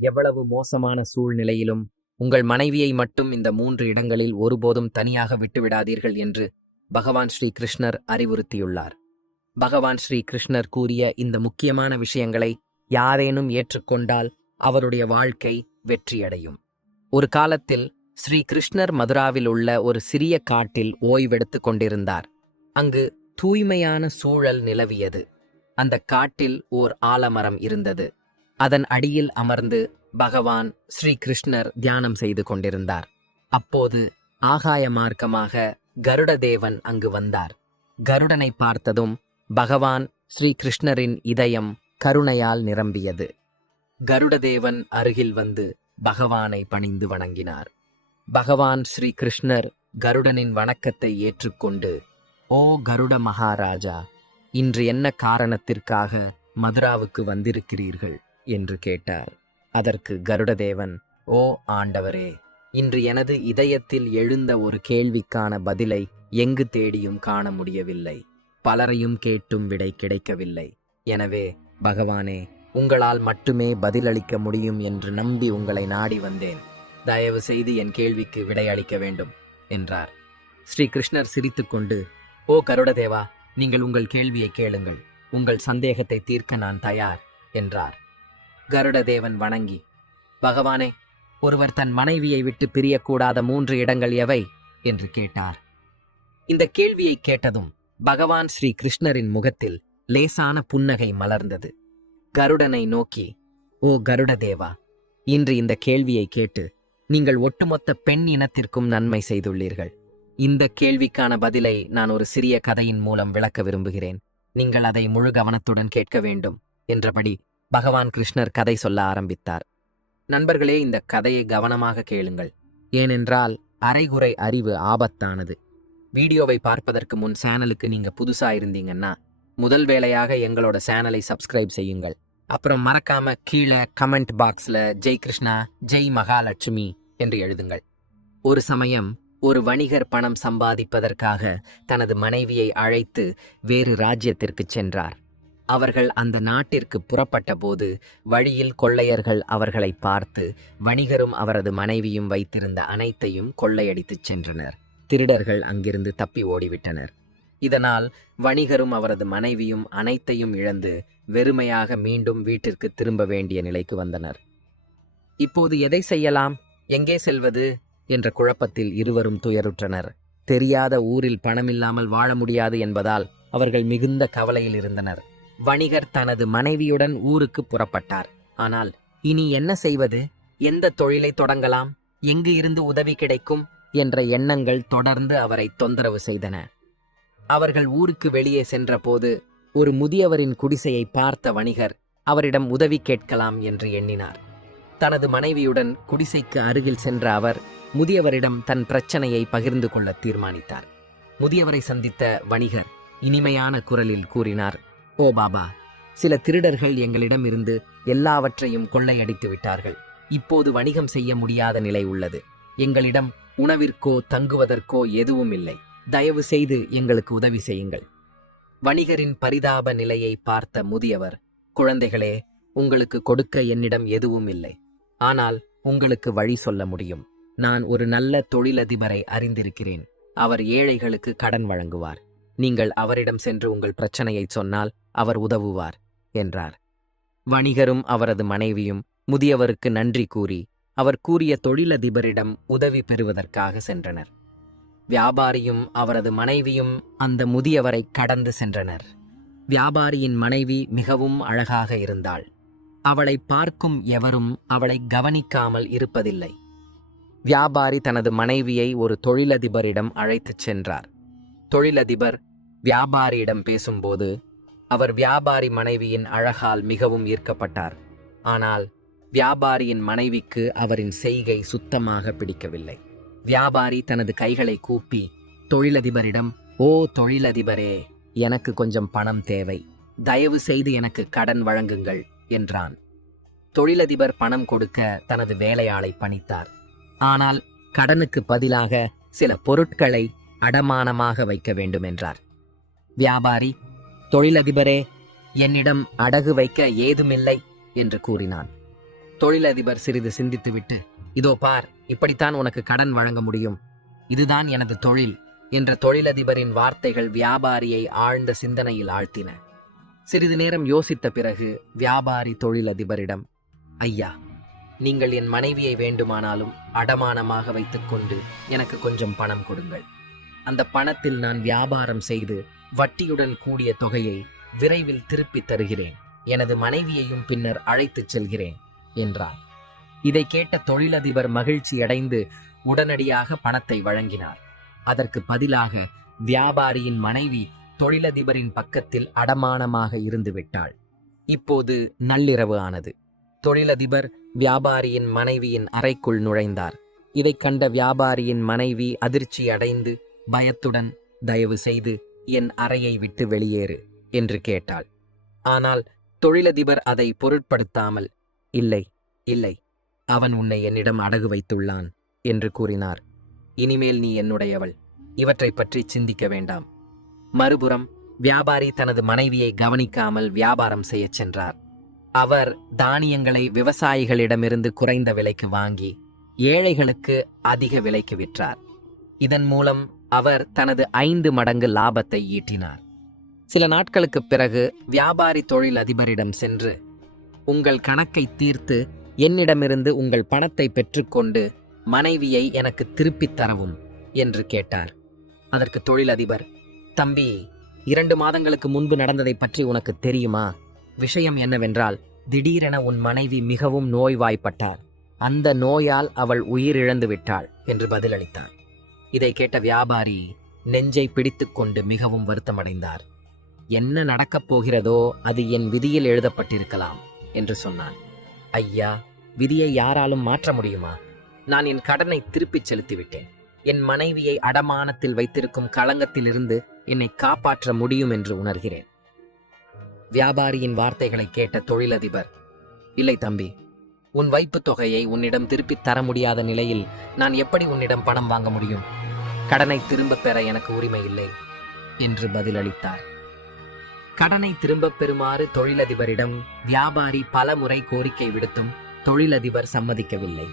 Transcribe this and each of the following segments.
எவ்வளவு மோசமான சூழ்நிலையிலும் உங்கள் மனைவியை மட்டும் இந்த மூன்று இடங்களில் ஒருபோதும் தனியாக விட்டுவிடாதீர்கள் என்று பகவான் ஸ்ரீ கிருஷ்ணர் அறிவுறுத்தியுள்ளார். பகவான் ஸ்ரீ கிருஷ்ணர் கூறிய இந்த முக்கியமான விஷயங்களை யாரேனும் ஏற்றுக்கொண்டால் அவருடைய வாழ்க்கை வெற்றியடையும். ஒரு காலத்தில் ஸ்ரீ கிருஷ்ணர் மதுராவில் உள்ள ஒரு சிறிய காட்டில் ஓய்வெடுத்து கொண்டிருந்தார். அங்கு தூய்மையான சூழல் நிலவியது. அந்த காட்டில் ஓர் ஆலமரம் இருந்தது. அதன் அடியில் அமர்ந்து பகவான் ஸ்ரீகிருஷ்ணர் தியானம் செய்து கொண்டிருந்தார். அப்போது ஆகாய மார்க்கமாக கருடதேவன் அங்கு வந்தார். கருடனை பார்த்ததும் பகவான் ஸ்ரீகிருஷ்ணரின் இதயம் கருணையால் நிரம்பியது. கருடதேவன் அருகில் வந்து பகவானை பணிந்து வணங்கினார். பகவான் ஸ்ரீகிருஷ்ணர் கருடனின் வணக்கத்தை ஏற்றுக்கொண்டு ஓ கருட மகாராஜா இன்று என்ன காரணத்திற்காக மதுராவுக்கு வந்திருக்கிறீர்கள்? என்று கேட்டார் அதற்கு கருடதேவன் ஓ ஆண்டவரே இன்று எனது இதயத்தில் எழுந்த ஒரு கேள்விக்கான பதிலை எங்கு தேடியும் காண முடியவில்லை. பலரையும் கேட்டும் விடை கிடைக்கவில்லை. எனவே பகவானே உங்களால் மட்டுமே பதிலளிக்க முடியும் என்று நம்பி உங்களை நாடி வந்தேன். தயவு செய்து என் கேள்விக்கு விடையளிக்க வேண்டும் என்றார். ஸ்ரீ கிருஷ்ணர் சிரித்துக்கொண்டு ஓ கருடதேவா நீங்கள் உங்கள் கேள்வியை கேளுங்கள். உங்கள் சந்தேகத்தை தீர்க்க நான் தயார் என்றார். கருடதேவன் வணங்கி பகவானே ஒருவர் தன் மனைவியை விட்டு பிரியக்கூடாத மூன்று இடங்கள் எவை? என்று கேட்டார். இந்த கேள்வியை கேட்டதும் பகவான் ஸ்ரீ கிருஷ்ணரின் முகத்தில் லேசான புன்னகை மலர்ந்தது. கருடனை நோக்கி ஓ கருடதேவா இன்று இந்த கேள்வியை கேட்டு நீங்கள் ஒட்டுமொத்த பெண் இனத்திற்கும் நன்மை செய்துள்ளீர்கள். இந்த கேள்விக்கான பதிலை நான் ஒரு சிறிய கதையின் மூலம் விளக்க விரும்புகிறேன். நீங்கள் அதை முழு கவனத்துடன் கேட்க வேண்டும் என்றபடி பகவான் கிருஷ்ணர் கதை சொல்ல ஆரம்பித்தார். நண்பர்களே இந்த கதையை கவனமாக கேளுங்கள். ஏனென்றால் அரைகுறை அறிவு ஆபத்தானது. வீடியோவை பார்ப்பதற்கு முன் சேனலுக்கு நீங்க புதுசா இருந்தீங்கன்னா முதல் வேலையாக எங்களோட சேனலை சப்ஸ்கிரைப் செய்யுங்கள். அப்புறம் மறக்காம கீழே கமெண்ட் பாக்ஸ்ல ஜெய் கிருஷ்ணா ஜெய் மகாலட்சுமி என்று எழுதுங்கள். ஒரு சமயம் ஒரு வணிகர் பணம் சம்பாதிப்பதற்காக தனது மனைவியை அழைத்து வேறு ராஜ்யத்திற்கு சென்றார். அவர்கள் அந்த நாட்டிற்கு புறப்பட்ட போது வழியில் கொள்ளையர்கள் அவர்களை பார்த்து வணிகரும் அவரது மனைவியும் வைத்திருந்த அனைத்தையும் கொள்ளையடித்துச் சென்றனர். திருடர்கள் அங்கிருந்து தப்பி ஓடிவிட்டனர். இதனால் வணிகரும் அவரது மனைவியும் அனைத்தையும் இழந்து வெறுமையாக மீண்டும் வீட்டிற்கு திரும்ப வேண்டிய நிலைக்கு வந்தனர். இப்போது எதை செய்யலாம்? எங்கே செல்வது? என்ற குழப்பத்தில் இருவரும் துயருற்றனர். தெரியாத ஊரில் பணமில்லாமல் வாழ முடியாது என்பதால் அவர்கள் மிகுந்த கவலையில் இருந்தனர். வணிகர் தனது மனைவியுடன் ஊருக்கு புறப்பட்டார். ஆனால் இனி என்ன செய்வது? எந்த தொழிலை தொடங்கலாம்? எங்கு இருந்து உதவி கிடைக்கும்? என்ற எண்ணங்கள் தொடர்ந்து அவரை தொந்தரவு செய்தன. அவர்கள் ஊருக்கு வெளியே சென்றபோது ஒரு முதியவரின் குடிசையை பார்த்த வணிகர் அவரிடம் உதவி கேட்கலாம் என்று எண்ணினார். தனது மனைவியுடன் குடிசைக்கு அருகில் சென்ற அவர் முதியவரிடம் தன் பிரச்சனையை பகிர்ந்து கொள்ள தீர்மானித்தார். முதியவரை சந்தித்த வணிகர் இனிமையான குரலில் கூறினார் ஓ பாபா சில திருடர்கள் எங்களிடம் இருந்து எல்லாவற்றையும் கொள்ளையடித்து விட்டார்கள். இப்போது வணிகம் செய்ய முடியாத நிலை உள்ளது. எங்களிடம் உணவிற்கோ தங்குவதற்கோ எதுவும் இல்லை. தயவு செய்து எங்களுக்கு உதவி செய்யுங்கள். வணிகரின் பரிதாப நிலையை பார்த்த முதியவர் குழந்தைகளே உங்களுக்கு கொடுக்க என்னிடம் எதுவும் இல்லை. ஆனால் உங்களுக்கு வழி சொல்ல முடியும். நான் ஒரு நல்ல தொழிலதிபரை அறிந்திருக்கிறேன். அவர் ஏழைகளுக்கு கடன் வழங்குவார். நீங்கள் அவரிடம் சென்று உங்கள் பிரச்சனையை சொன்னால் அவர் உதவுவார் என்றார். வணிகரும் அவரது மனைவியும் முதியவருக்கு நன்றி கூறி அவர் கூறிய தொழிலதிபரிடம் உதவி பெறுவதற்காக சென்றனர். வியாபாரியும் அவரது மனைவியும் அந்த முதியவரை கடந்து சென்றனர். வியாபாரியின் மனைவி மிகவும் அழகாக இருந்தாள். அவளை பார்க்கும் எவரும் அவளை கவனிக்காமல் இருப்பதில்லை. வியாபாரி தனது மனைவியை ஒரு தொழிலதிபரிடம் அழைத்துச் சென்றார். தொழிலதிபர் வியாபாரியிடம் பேசும்போது அவர் வியாபாரி மனைவியின் அழகால் மிகவும் ஈர்க்கப்பட்டார். ஆனால் வியாபாரியின் மனைவிக்கு அவரின் செய்கை சுத்தமாக பிடிக்கவில்லை. வியாபாரி தனது கைகளை கூப்பி தொழிலதிபரிடம் ஓ தொழிலதிபரே எனக்கு கொஞ்சம் பணம் தேவை. தயவு செய்து எனக்கு கடன் வழங்குங்கள் என்றான். தொழிலதிபர் பணம் கொடுக்க தனது வேலையாளை பணித்தார். ஆனால் கடனுக்கு பதிலாக சில பொருட்களை அடமானமாக வைக்க வேண்டும் என்றார் வியாபாரி தொழிலதிபரே என்னிடம் அடகு வைக்க ஏதுமில்லை என்று கூறினான். தொழிலதிபர் சிறிது சிந்தித்துவிட்டு இதோ பார் இப்படித்தான் உனக்கு கடன் வழங்க முடியும். இதுதான் எனது தொழில் என்ற தொழிலதிபரின் வார்த்தைகள் வியாபாரியை ஆழ்ந்த சிந்தனையில் ஆழ்த்தின. சிறிது நேரம் யோசித்த பிறகு வியாபாரி தொழிலதிபரிடம் ஐயா நீங்கள் என் மனைவியை வேண்டுமானாலும் அடமானமாக வைத்துக்கொண்டு எனக்கு கொஞ்சம் பணம் கொடுங்கள். அந்த பணத்தில் நான் வியாபாரம் செய்து வட்டியுடன் கூடிய தொகையை விரைவில் திருப்பித் தருகிறேன். எனது மனைவியையும் பின்னர் அழைத்துச் செல்கிறேன் என்றார் இதை கேட்ட தொழிலதிபர் மகிழ்ச்சி அடைந்து உடனடியாக பணத்தை வழங்கினார். அதற்கு பதிலாக வியாபாரியின் மனைவி தொழிலதிபரின் பக்கத்தில் அடமானமாக இருந்துவிட்டாள் இப்போது நள்ளிரவு ஆனது. தொழிலதிபர் வியாபாரியின் மனைவியின் அறைக்குள் நுழைந்தார். இதைக் கண்ட வியாபாரியின் மனைவி அதிர்ச்சி அடைந்து பயத்துடன் தயவு செய்து என் அறையை விட்டு வெளியேறு என்று கேட்டாள். ஆனால் தொழிலதிபர் அதை பொருட்படுத்தாமல் இல்லை இல்லை அவன் உன்னை என்னிடம் அடகு வைத்துள்ளான் என்று கூறினார். இனிமேல் நீ என்னுடையவள் இவற்றைப் பற்றி சிந்திக்க வேண்டாம். மறுபுறம் வியாபாரி தனது மனைவியை கவனிக்காமல் வியாபாரம் செய்யச் சென்றார். அவர் தானியங்களை விவசாயிகளிடமிருந்து குறைந்த விலைக்கு வாங்கி ஏழைகளுக்கு அதிக விலைக்கு விற்றார். இதன் மூலம் அவர் தனது ஐந்து மடங்கு லாபத்தை ஈட்டினார். சில நாட்களுக்குப் பிறகு வியாபாரி தொழில் அதிபரிடம் சென்று உங்கள் கணக்கை தீர்த்து என்னிடமிருந்து உங்கள் பணத்தை பெற்றுக்கொண்டு மனைவியை எனக்கு திருப்பித் தரவும் என்று கேட்டார். அதற்கு தொழிலதிபர் தம்பி இரண்டு மாதங்களுக்கு முன்பு நடந்ததை பற்றி உனக்கு தெரியுமா? விஷயம் என்னவென்றால் திடீரென உன் மனைவி மிகவும் நோய்வாய்ப்பட்டார். அந்த நோயால் அவள் உயிரிழந்து விட்டாள் என்று பதிலளித்தார். இதை கேட்ட வியாபாரி நெஞ்சை பிடித்துக்கொண்டு மிகவும் வருத்தமடைந்தார். என்ன நடக்கப் போகிறதோ அது என் விதியில் எழுதப்பட்டிருக்கலாம் என்று சொன்னான். ஐயா விதியை யாராலும் மாற்ற முடியுமா? நான் என் கடனை திருப்பிச் செலுத்திவிட்டேன். என் மனைவியை அடமானத்தில் வைத்திருக்கும் களங்கத்திலிருந்து என்னை காப்பாற்ற முடியும் என்று உணர்கிறேன். வியாபாரியின் வார்த்தைகளை கேட்ட தொழிலதிபர் இல்லை தம்பி உன் வைப்புத் தொகையை உன்னிடம் திருப்பித் தர முடியாத நிலையில் நான் எப்படி உன்னிடம் பணம் வாங்க முடியும்? கடனை திரும்பப் பெற எனக்கு உரிமை இல்லை என்று பதிலளித்தார். கடனை திரும்பப் பெறுமாறு தொழிலதிபரிடம் வியாபாரி பல முறை கோரிக்கை விடுத்தும் தொழிலதிபர் சம்மதிக்கவில்லை.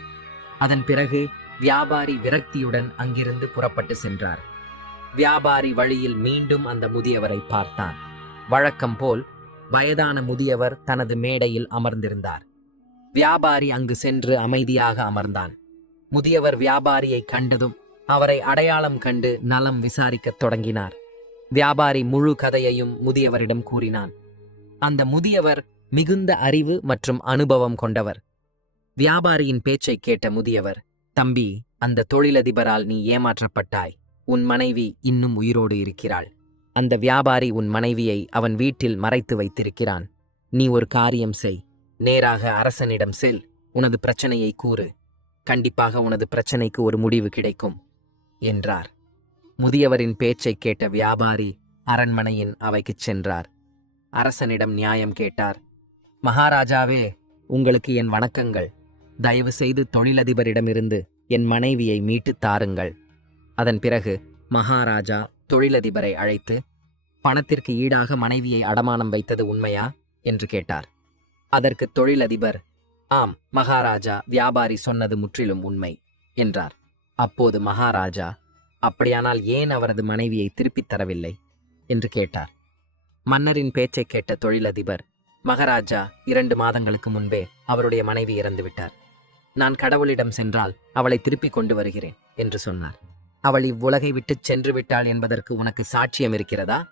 அதன் பிறகு வியாபாரி விரக்தியுடன் அங்கிருந்து புறப்பட்டு சென்றார். வியாபாரி வழியில் மீண்டும் அந்த முதியவரை பார்த்தான். வழக்கம் போல் வயதான முதியவர் தனது மேடையில் அமர்ந்திருந்தார். வியாபாரி அங்கு சென்று அமைதியாக அமர்ந்தான். முதியவர் வியாபாரியை கண்டதும் அவரை அடையாளம் கண்டு நலம் விசாரிக்கத் தொடங்கினார். வியாபாரி முழு கதையையும் முதியவரிடம் கூறினான். அந்த முதியவர் மிகுந்த அறிவு மற்றும் அனுபவம் கொண்டவர். வியாபாரியின் பேச்சைக் கேட்ட முதியவர் தம்பி அந்த தொழிலதிபரால் நீ ஏமாற்றப்பட்டாய். உன் மனைவி இன்னும் உயிரோடு இருக்கிறாள். அந்த வியாபாரி உன் மனைவியை அவன் வீட்டில் மறைத்து வைத்திருக்கிறான். நீ ஒரு காரியம் செய். நேராக அரசனிடம் செல். உனது பிரச்சனையை கூறு. கண்டிப்பாக உனது பிரச்சனைக்கு ஒரு முடிவு கிடைக்கும். என்றார். முதியவரின் பேச்சைக் கேட்ட வியாபாரி அரண்மனையின் அவைக்குச் சென்றார். அரசனிடம் நியாயம் கேட்டார். மகாராஜாவே உங்களுக்கு என் வணக்கங்கள். தயவு செய்து தொழிலதிபரிடமிருந்து என் மனைவியை மீட்டுத் தாருங்கள். அதன் பிறகு மகாராஜா தொழிலதிபரை அழைத்து பணத்திற்கு ஈடாக மனைவியை அடமானம் வைத்தது உண்மையா? என்று கேட்டார். அதற்கு தொழிலதிபர் ஆம் மகாராஜா வியாபாரி சொன்னது முற்றிலும் உண்மை என்றார். அப்போது மகாராஜா அப்படியானால் ஏன் அவரது மனைவியை திருப்பித் தரவில்லை? என்று கேட்டார். மன்னரின் பேச்சை கேட்ட தொழிலதிபர் மகாராஜா இரண்டு மாதங்களுக்கு முன்பே அவருடைய மனைவி இறந்துவிட்டார். நான் கடவுளிடம் சென்றால் அவளை திருப்பிக் கொண்டு வருகிறேன் என்று சொன்னார். அவள் இவ்வுலகை விட்டுச் சென்று விட்டாள் என்பதற்கு உனக்கு சாட்சியம் இருக்கிறதா?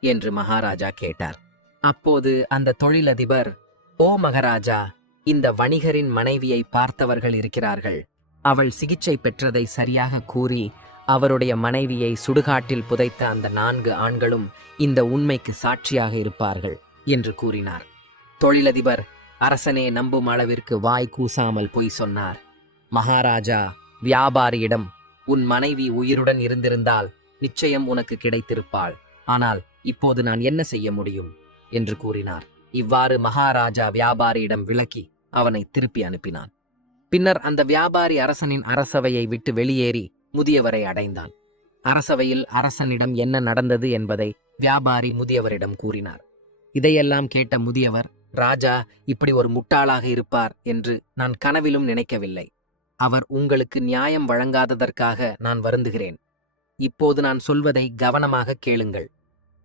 என்று மகாராஜா கேட்டார். அப்போது அந்த தொழிலதிபர் ஓ மகாராஜா இந்த வணிகரின் மனைவியை பார்த்தவர்கள் இருக்கிறார்கள். அவள் சிகிச்சை பெற்றதை சரியாக கூறி அவருடைய மனைவியை சுடுகாட்டில் புதைத்த அந்த நான்கு ஆண்களும் இந்த உண்மைக்கு சாட்சியாக இருப்பார்கள் என்று கூறினார். தொழிலதிபர் அரசனே நம்பும் அளவிற்கு வாய் கூசாமல் பொய் சொன்னார். மகாராஜா வியாபாரியிடம் உன் மனைவி உயிருடன் இருந்திருந்தால் நிச்சயம் உனக்கு கிடைத்திருப்பாள். ஆனால் இப்போது நான் என்ன செய்ய முடியும்? என்று கூறினார். இவ்வாறு மகாராஜா வியாபாரியிடம் விளக்கி அவனை திருப்பி அனுப்பினான். பின்னர் அந்த வியாபாரி அரசனின் அரசவையை விட்டு வெளியேறி முதியவரை அடைந்தான். அரசவையில் அரசனிடம் என்ன நடந்தது என்பதை வியாபாரி முதியவரிடம் கூறினார். இதையெல்லாம் கேட்ட முதியவர் ராஜா இப்படி ஒரு முட்டாளாக இருப்பார் என்று நான் கனவிலும் நினைக்கவில்லை. அவர் உங்களுக்கு நியாயம் வழங்காததற்காக நான் வருந்துகிறேன். இப்போது நான் சொல்வதை கவனமாக கேளுங்கள்.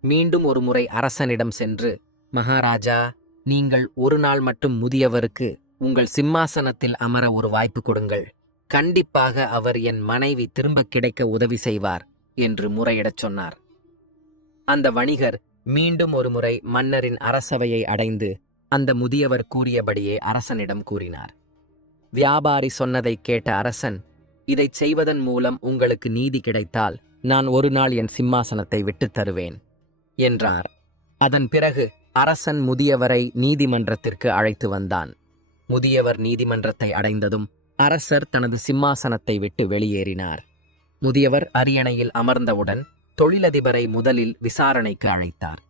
மீண்டும் ஒரு முறை அரசனிடம் சென்று மகாராஜா நீங்கள் ஒரு நாள் மட்டும் முதியவருக்கு உங்கள் சிம்மாசனத்தில் அமர ஒரு வாய்ப்பு கொடுங்கள். கண்டிப்பாக அவர் என் மனைவி திரும்ப கிடைக்க உதவி செய்வார் என்று முறையிடச் சொன்னார். அந்த வணிகர் மீண்டும் ஒரு முறை மன்னரின் அரசவையை அடைந்து அந்த முதியவர் கூறியபடியே அரசனிடம் கூறினார். வியாபாரி சொன்னதைக் கேட்ட அரசன் இதைச் செய்வதன் மூலம் உங்களுக்கு நீதி கிடைத்தால் நான் ஒரு நாள் என் சிம்மாசனத்தை விட்டுத் தருவேன் என்றார். அதன் பிறகு அரசன் முதியவரை நீதிமன்றத்திற்கு அழைத்து வந்தான். முதியவர் நீதிமன்றத்தை அடைந்ததும் அரசர் தனது சிம்மாசனத்தை விட்டு வெளியேறினார். முதியவர் அரியணையில் அமர்ந்தவுடன் தொழிலதிபரை முதலில் விசாரணைக்கு அழைத்தார்.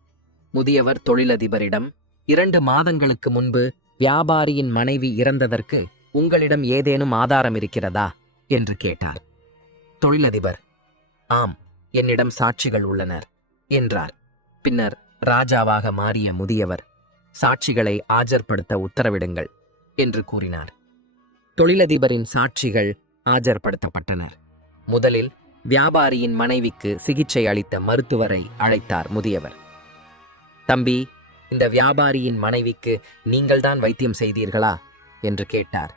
முதியவர் தொழிலதிபரிடம் இரண்டு மாதங்களுக்கு முன்பு வியாபாரியின் மனைவி இறந்ததற்கு உங்களிடம் ஏதேனும் ஆதாரம் இருக்கிறதா? என்று கேட்டார். தொழிலதிபர் ஆம் என்னிடம் சாட்சிகள் உள்ளனர் என்றார். பின்னர் ராஜாவாக மாறிய முதியவர் சாட்சிகளை ஆஜர்படுத்த உத்தரவிடுங்கள். என்று கூறினார். தொழிலதிபரின் சாட்சிகள் ஆஜர்படுத்தப்பட்டனர். முதலில் வியாபாரியின் மனைவிக்கு சிகிச்சை அளித்த மருத்துவரை அழைத்தார் முதியவர். தம்பி இந்த வியாபாரியின் மனைவிக்கு நீங்கள்தான் வைத்தியம் செய்தீர்களா? என்று கேட்டார்.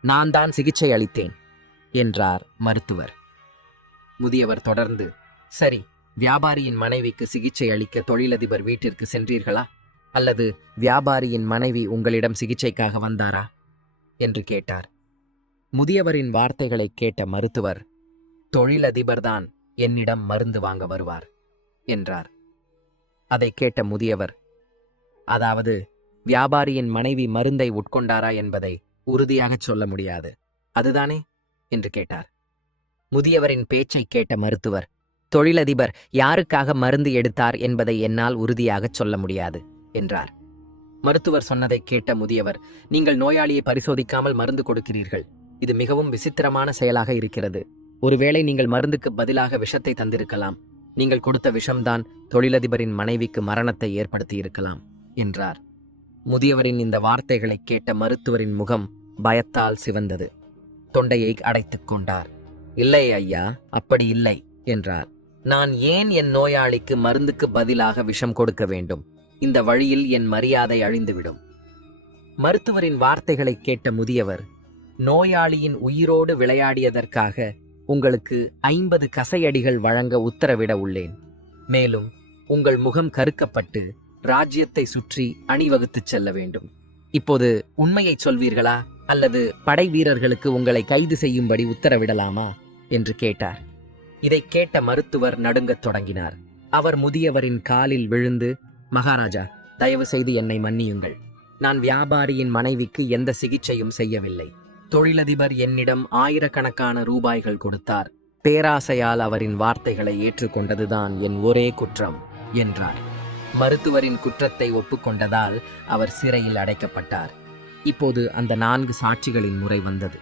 நான் தான் சிகிச்சை அளித்தேன் என்றார் மருத்துவர். முதியவர் தொடர்ந்து சரி வியாபாரியின் மனைவிக்கு சிகிச்சை அளிக்க தொழிலதிபர் வீட்டிற்கு சென்றீர்களா? அல்லது வியாபாரியின் மனைவி உங்களிடம் சிகிச்சைக்காக வந்தாரா? என்று கேட்டார். முதியவரின் வார்த்தைகளை கேட்ட மருத்துவர் தொழிலதிபர்தான் என்னிடம் மருந்து வாங்க வருவார் என்றார். அதை கேட்ட முதியவர் அதாவது வியாபாரியின் மனைவி மருந்தை உட்கொண்டாரா என்பதை உறுதியாகச் சொல்ல முடியாது அதுதானே? என்று கேட்டார். முதியவரின் பேச்சைக் கேட்ட மருத்துவர் தொழிலதிபர் யாருக்காக மருந்து எடுத்தார் என்பதை என்னால் உறுதியாகச் சொல்ல முடியாது என்றார். மருத்துவர் சொன்னதை கேட்ட முதியவர் நீங்கள் நோயாளியை பரிசோதிக்காமல் மருந்து கொடுக்கிறீர்கள். இது மிகவும் விசித்திரமான செயலாக இருக்கிறது. ஒருவேளை நீங்கள் மருந்துக்கு பதிலாக விஷத்தை தந்திருக்கலாம். நீங்கள் கொடுத்த விஷம்தான் தொழிலதிபரின் மனைவிக்கு மரணத்தை ஏற்படுத்தி இருக்கலாம் என்றார். முதியவரின் இந்த வார்த்தைகளை கேட்ட மருத்துவரின் முகம் பயத்தால் சிவந்தது. தொண்டையை அடைத்துக் கொண்டார். இல்லை ஐயா அப்படி இல்லை என்றார். நான் ஏன் என் நோயாளிக்கு மருந்துக்கு பதிலாக விஷம் கொடுக்க வேண்டும்? இந்த வழியில் என் மரியாதை அழிந்துவிடும். மருத்துவரின் வார்த்தைகளை கேட்ட முதியவர் நோயாளியின் உயிரோடு விளையாடியதற்காக உங்களுக்கு ஐம்பது கசையடிகள் வழங்க உத்தரவிட உள்ளேன். மேலும் உங்கள் முகம் கருக்கப்பட்டு ராஜ்யத்தை சுற்றி அணிவகுத்துச் செல்ல வேண்டும். இப்போது உண்மையை சொல்வீர்களா? அல்லது படை வீரர்களுக்கு உங்களை கைது செய்யும்படி உத்தரவிடலாமா? என்று கேட்டார். இதை கேட்ட மருத்துவர் நடுங்கத் தொடங்கினார். அவர் முதியவரின் காலில் விழுந்து மகாராஜா தயவு செய்து என்னை மன்னியுங்கள். நான் வியாபாரியின் மனைவிக்கு எந்த சிகிச்சையும் செய்யவில்லை. தொழிலதிபர் என்னிடம் ஆயிரக்கணக்கான ரூபாய்கள் கொடுத்தார். பேராசையால் அவரின் வார்த்தைகளை ஏற்றுக்கொண்டதுதான் என் ஒரே குற்றம் என்றார். மருத்துவரின் குற்றத்தை ஒப்புக்கொண்டதால் அவர் சிறையில் அடைக்கப்பட்டார். இப்போது அந்த நான்கு சாட்சிகளின் முறை வந்தது.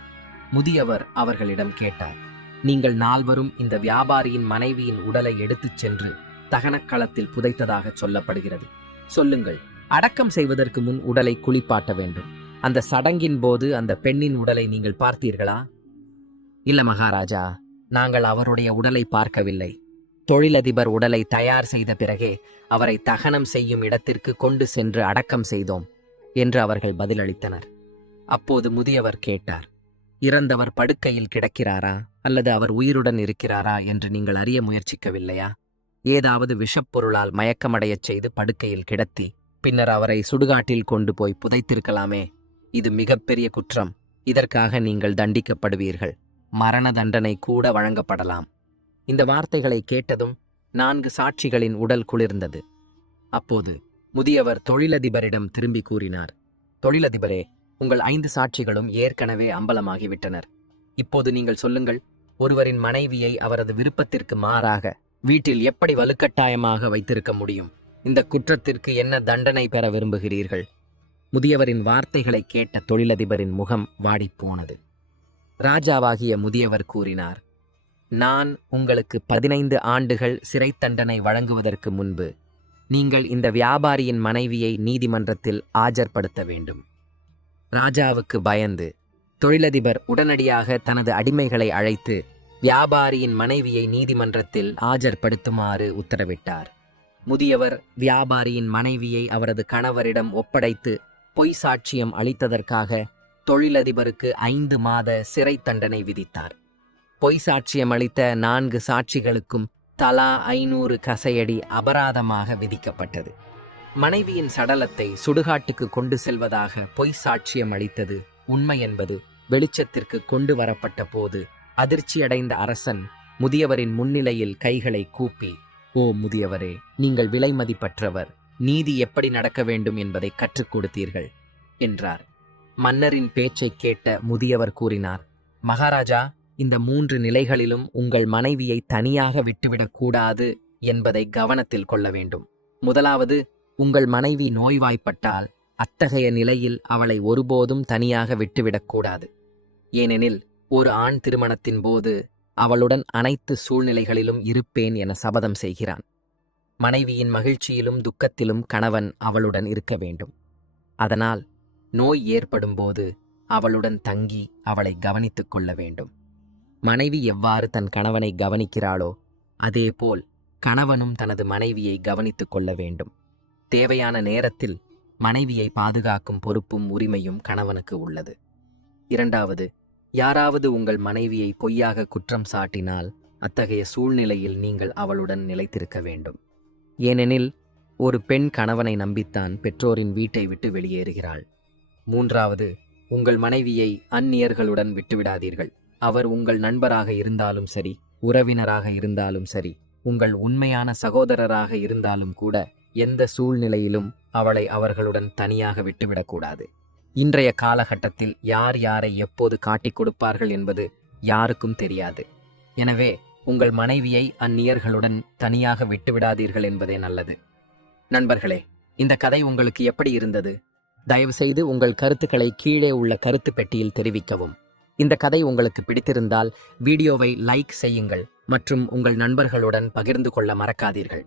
முதியவர் அவர்களிடம் கேட்டார் நீங்கள் நால்வரும் இந்த வியாபாரியின் மனைவியின் உடலை எடுத்துச் சென்று தகனக்களத்தில் புதைத்ததாக சொல்லப்படுகிறது. சொல்லுங்கள் அடக்கம் செய்வதற்கு முன் உடலை குளிப்பாட்ட வேண்டும். அந்த சடங்கின் போது அந்த பெண்ணின் உடலை நீங்கள் பார்த்தீர்களா? இல்ல மகாராஜா நாங்கள் அவருடைய உடலை பார்க்கவில்லை. தொழிலதிபர் உடலை தயார் செய்த பிறகே அவரை தகனம் செய்யும் இடத்திற்கு கொண்டு சென்று அடக்கம் செய்தோம் என்று அவர்கள் பதிலளித்தனர். அப்போது முதியவர் கேட்டார் இறந்தவர் படுக்கையில் கிடக்கிறாரா அல்லது அவர் உயிருடன் இருக்கிறாரா என்று நீங்கள் அறிய முயற்சிக்கவில்லையா? ஏதாவது விஷப்பொருளால் மயக்கமடையச் செய்து படுக்கையில் கிடத்தி பின்னர் அவரை சுடுகாட்டில் கொண்டு போய் புதைத்திருக்கலாமே. இது மிகப்பெரிய குற்றம். இதற்காக நீங்கள் தண்டிக்கப்படுவீர்கள். மரண தண்டனை கூட வழங்கப்படலாம். இந்த வார்த்தைகளை கேட்டதும் நான்கு சாட்சிகளின் உடல் குளிர்ந்தது. அப்போது முதியவர் தொழிலதிபரிடம் திரும்பி கூறினார் தொழிலதிபரே உங்கள் ஐந்து சாட்சிகளும் ஏற்கனவே அம்பலமாகிவிட்டனர். இப்போது நீங்கள் சொல்லுங்கள் ஒருவரின் மனைவியை அவரது விருப்பத்திற்கு மாறாக வீட்டில் எப்படி வலுக்கட்டாயமாக வைத்திருக்க முடியும்? இந்த குற்றத்திற்கு என்ன தண்டனை பெற விரும்புகிறீர்கள்? முதியவரின் வார்த்தைகளை கேட்ட தொழிலதிபரின் முகம் வாடிப்போனது ராஜாவாகிய முதியவர் கூறினார் நான் உங்களுக்கு பதினைந்து ஆண்டுகள் சிறை தண்டனை வழங்குவதற்கு முன்பு நீங்கள் இந்த வியாபாரியின் மனைவியை நீதிமன்றத்தில் ஆஜர்படுத்த வேண்டும். ராஜாவுக்கு பயந்து தொழிலதிபர் உடனடியாக தனது அடிமைகளை அழைத்து வியாபாரியின் மனைவியை நீதிமன்றத்தில் ஆஜர்படுத்துமாறு உத்தரவிட்டார். முதியவர் வியாபாரியின் மனைவியை அவரது கணவரிடம் ஒப்படைத்து பொய் சாட்சியம் அளித்ததற்காக தொழிலதிபருக்கு ஐந்து மாத சிறை தண்டனை விதித்தார். பொய் சாட்சியம் அளித்த நான்கு சாட்சிகளுக்கும் தலா ஐநூறு கசையடி அபராதமாக விதிக்கப்பட்டது. மனைவியின் சடலத்தை சுடுகாட்டுக்கு கொண்டு செல்வதாக பொய் சாட்சியம் அளித்தது உண்மை என்பது வெளிச்சத்திற்கு கொண்டு வரப்பட்ட போது அதிர்ச்சியடைந்த அரசன் முதியவரின் முன்னிலையில் கைகளை கூப்பி ஓ முதியவரே நீங்கள் விலை மதிப்பற்றவர். நீதி எப்படி நடக்க வேண்டும் என்பதை கற்றுக் கொடுத்தீர்கள் என்றார். மன்னரின் பேச்சைக் கேட்ட முதியவர் கூறினார் மகாராஜா இந்த மூன்று நிலைகளிலும் உங்கள் மனைவியை தனியாக விட்டுவிடக்கூடாது என்பதை கவனத்தில் கொள்ள வேண்டும். முதலாவது உங்கள் மனைவி நோய்வாய்ப்பட்டால் அத்தகைய நிலையில் அவளை ஒருபோதும் தனியாக விட்டுவிடக்கூடாது ஏனெனில் ஒரு ஆண் திருமணத்தின் போது அவளுடன் அனைத்து சூழ்நிலைகளிலும் இருப்பேன் என சபதம் செய்கிறான். மனைவியின் மகிழ்ச்சியிலும் துக்கத்திலும் கணவன் அவளுடன் இருக்க வேண்டும். அதனால் நோய் ஏற்படும்போது அவளுடன் தங்கி அவளை கவனித்துக் கொள்ள வேண்டும். மனைவி எவ்வாறு தன் கணவனை கவனிக்கிறாளோ அதேபோல் கணவனும் தனது மனைவியை கவனித்துக் கொள்ள வேண்டும். தேவையான நேரத்தில் மனைவியை பாதுகாக்கும் பொறுப்பும் உரிமையும் கணவனுக்கு உள்ளது. இரண்டாவது யாராவது உங்கள் மனைவியை பொய்யாக குற்றம் சாட்டினால் அத்தகைய சூழ்நிலையில் நீங்கள் அவளுடன் நிலைத்திருக்க வேண்டும். ஏனெனில் ஒரு பெண் கணவனை நம்பித்தான் பெற்றோரின் வீட்டை விட்டு வெளியேறுகிறாள். மூன்றாவது உங்கள் மனைவியை அந்நியர்களுடன் விட்டுவிடாதீர்கள். அவர் உங்கள் நண்பராக இருந்தாலும் சரி உறவினராக இருந்தாலும் சரி உங்கள் உண்மையான சகோதரராக இருந்தாலும் கூட எந்த சூழ்நிலையிலும் அவளை அவர்களுடன் தனியாக விட்டுவிடக்கூடாது. இன்றைய காலகட்டத்தில் யார் யாரை எப்போது காட்டிக் கொடுப்பார்கள் என்பது யாருக்கும் தெரியாது. எனவே உங்கள் மனைவியை அந்நியர்களுடன் தனியாக விட்டுவிடாதீர்கள் என்பதே நல்லது. நண்பர்களே இந்த கதை உங்களுக்கு எப்படி இருந்தது? தயவுசெய்து உங்கள் கருத்துக்களை கீழே உள்ள கருத்து பெட்டியில் தெரிவிக்கவும். இந்த கதை உங்களுக்கு பிடித்திருந்தால் வீடியோவை லைக் செய்யுங்கள் மற்றும் உங்கள் நண்பர்களுடன் பகிர்ந்து கொள்ள மறக்காதீர்கள்.